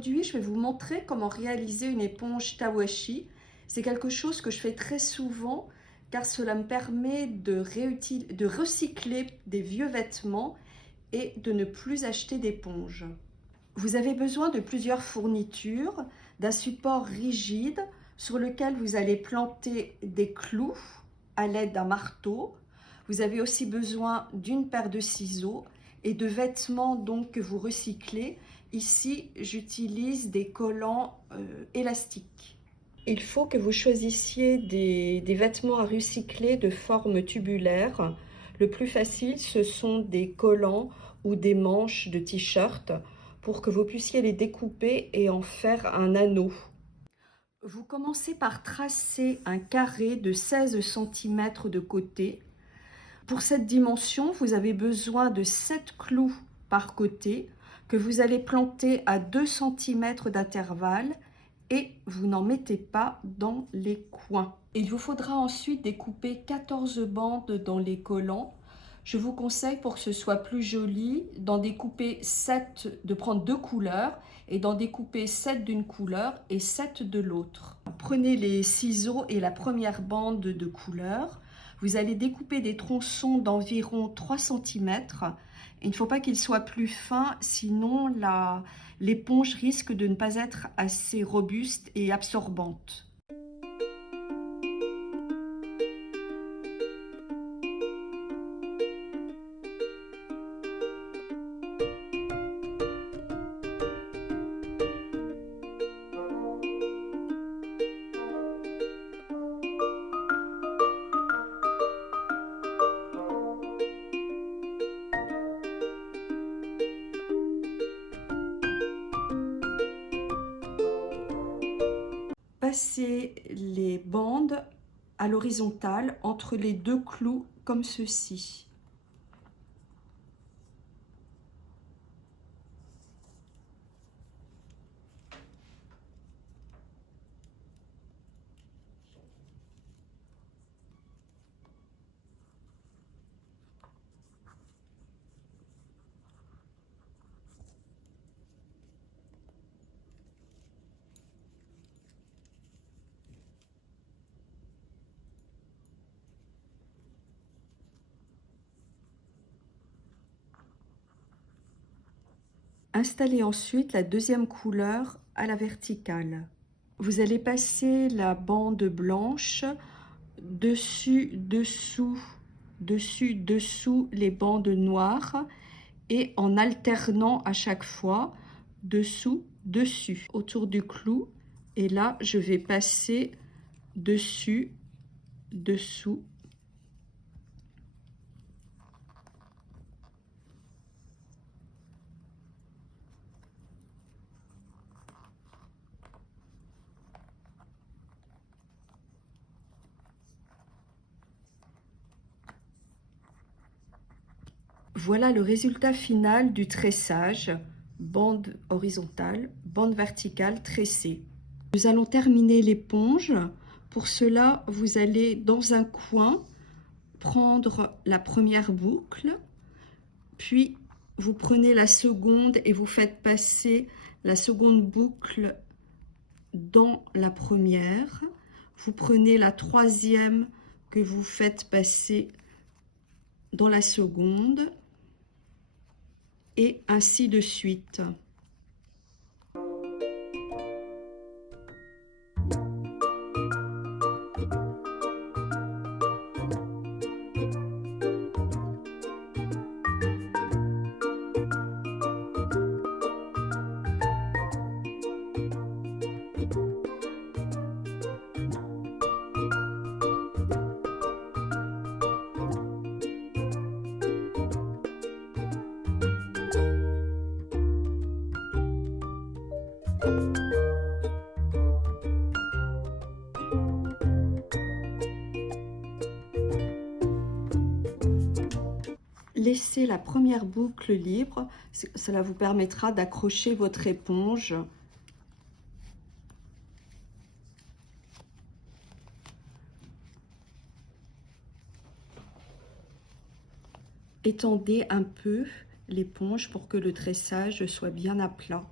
Aujourd'hui, je vais vous montrer comment réaliser une éponge Tawashi. C'est quelque chose que je fais très souvent car cela me permet de recycler des vieux vêtements et de ne plus acheter d'éponge. Vous avez besoin de plusieurs fournitures, d'un support rigide sur lequel vous allez planter des clous à l'aide d'un marteau. Vous avez aussi besoin d'une paire de ciseaux et de vêtements donc que vous recyclez. Ici, j'utilise des collants élastiques. Il faut que vous choisissiez des vêtements à recycler de forme tubulaire. Le plus facile, ce sont des collants ou des manches de t-shirt pour que vous puissiez les découper et en faire un anneau. Vous commencez par tracer un carré de 16 cm de côté. Pour cette dimension, vous avez besoin de 7 clous par côté que vous allez planter à 2 cm d'intervalle et vous n'en mettez pas dans les coins. Il vous faudra ensuite découper 14 bandes dans les collants. Je vous conseille, pour que ce soit plus joli, d'en découper 7, de prendre 2 couleurs et d'en découper 7 d'une couleur et 7 de l'autre. Prenez les ciseaux et la première bande de couleur. Vous allez découper des tronçons d'environ 3 cm. Il ne faut pas qu'ils soient plus fins, sinon l'éponge risque de ne pas être assez robuste et absorbante. Passez les bandes à l'horizontale entre les 2 clous comme ceci. Installez ensuite la deuxième couleur à la verticale. Vous allez passer la bande blanche dessus, dessous, dessus, dessous les bandes noires et en alternant à chaque fois dessous, dessus, autour du clou. Et là, je vais passer dessus, dessous. Voilà le résultat final du tressage, bande horizontale, bande verticale tressée. Nous allons terminer l'éponge. Pour cela, vous allez dans un coin prendre la première boucle, puis vous prenez la seconde et vous faites passer la seconde boucle dans la première. Vous prenez la troisième que vous faites passer dans la seconde et ainsi de suite. Laissez la première boucle libre, cela vous permettra d'accrocher votre éponge. Étendez un peu l'éponge pour que le tressage soit bien à plat.